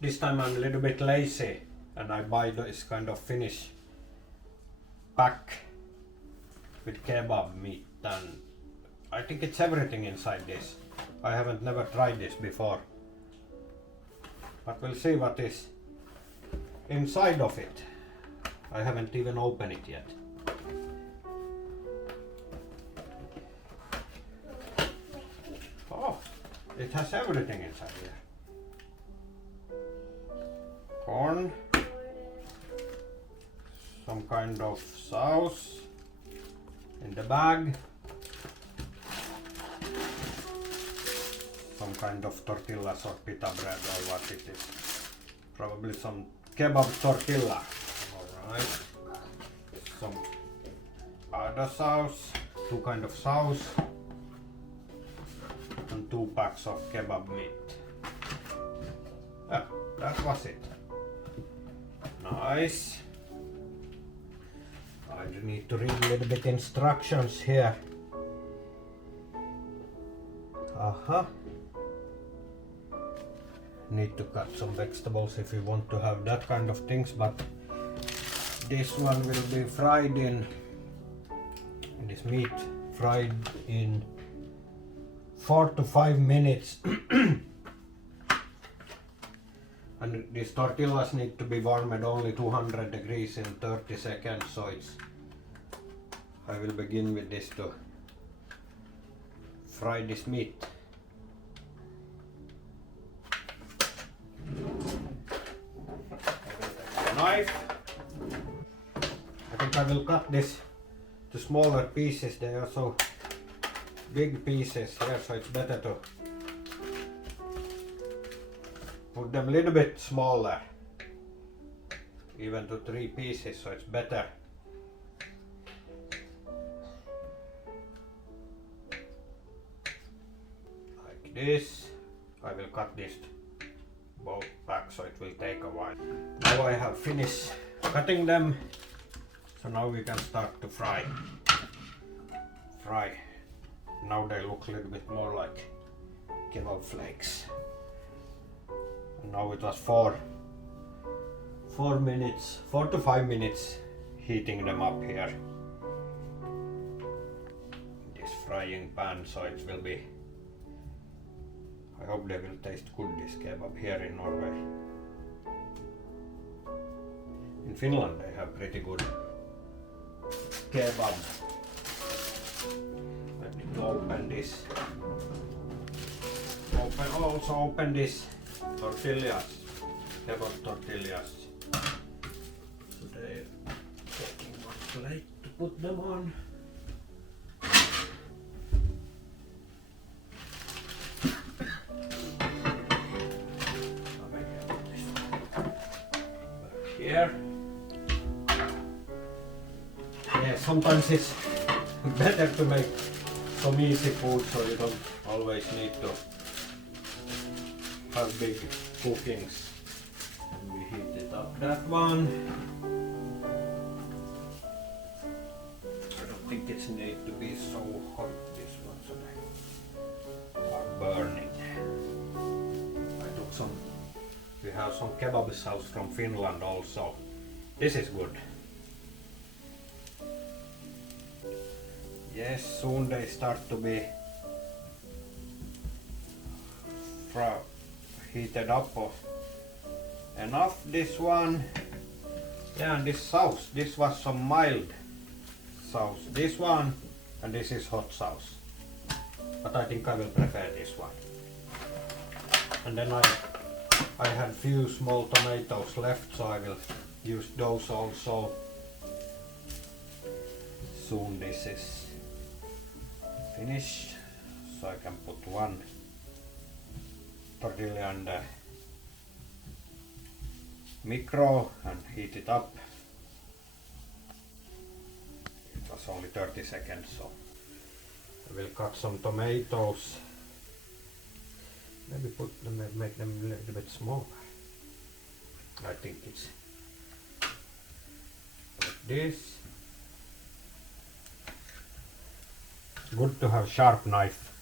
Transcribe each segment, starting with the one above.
This time I'm a little bit lazy and I buy this kind of Finnish pack with kebab meat, and I think it's everything inside this. I haven't never tried this before, but we'll see what is inside of it. I haven't even opened it yet. Oh, it has everything inside here. Corn, some kind of sauce in the bag, some kind of tortillas or pita bread or what it is. Probably some kebab tortilla. Alright. Some other sauce, two kind of sauce, and 2 packs of kebab meat. Yeah, that was it. Nice. I need to read a little bit instructions here. Need to cut some vegetables if you want to have that kind of things, but this one will be fried in, this meat fried in 4 to 5 minutes. And these tortillas need to be warmed at only 200 degrees in 30 seconds, so I will begin with this to fry this meat. Knife. I think I will cut this to smaller pieces. They are so big pieces here, so it's better to put them a little bit smaller, even to 3 pieces, so it's better. Like this. I will cut this both back, so it will take a while. Now I have finished cutting them, so now we can start to fry. Now they look a little bit more like kebab flakes. And now it was 4 to 5 minutes heating them up here in this frying pan, so it will be, I hope they will taste good, this kebab here in Norway. In Finland they have pretty good kebab. I need to open this. Open this tortillas, kebab tortillas. So they're taking one plate to put them on. Here. Yeah, sometimes it's better to make some easy food, so you don't always need to have big cookings. And we heat it up, that one. I don't think it needs to be so hot, this one, so they are burning. I took some, we have some kebab sauce from Finland also. This is good. Yes, soon they start to be heated up enough. This one, yeah, and this sauce, this was some mild sauce. This one, and this is hot sauce, but I think I will prefer this one. And then I had few small tomatoes left, so I will use those also. Soon this is finished, so I can put one tortilla in the micro and heat it up. It was only 30 seconds, so I will cut some tomatoes. Maybe make them a little bit smaller. I think it's like this. Good to have sharp knife.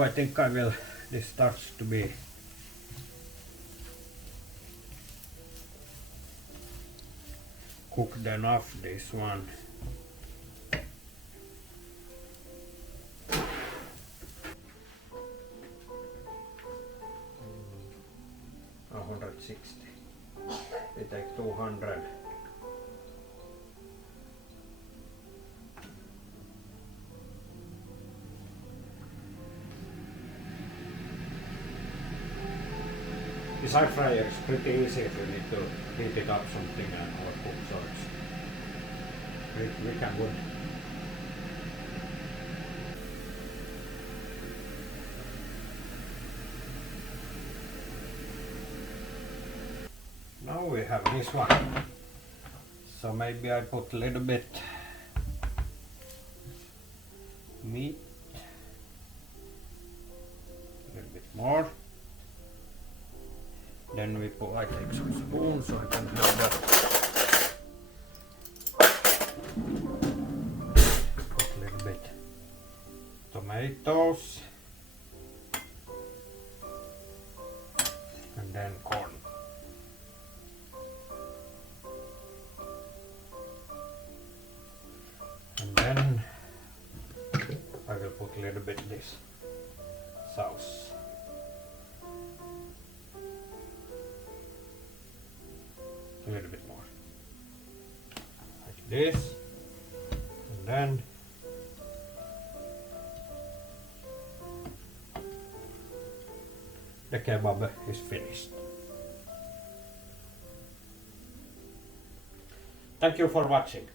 Now I think this starts to be cooked enough, this one. 160. We take 200. This air fryer is pretty easy if you need to heat it up something and overcook, so we can good. Now we have this one. So maybe I put a little bit meat, a little bit more. Then I take some spoon so I can have that. Put a little bit tomatoes. And then corn. And then I will put a little bit this sauce. A little bit more. Like this. And then the kebab is finished. Thank you for watching.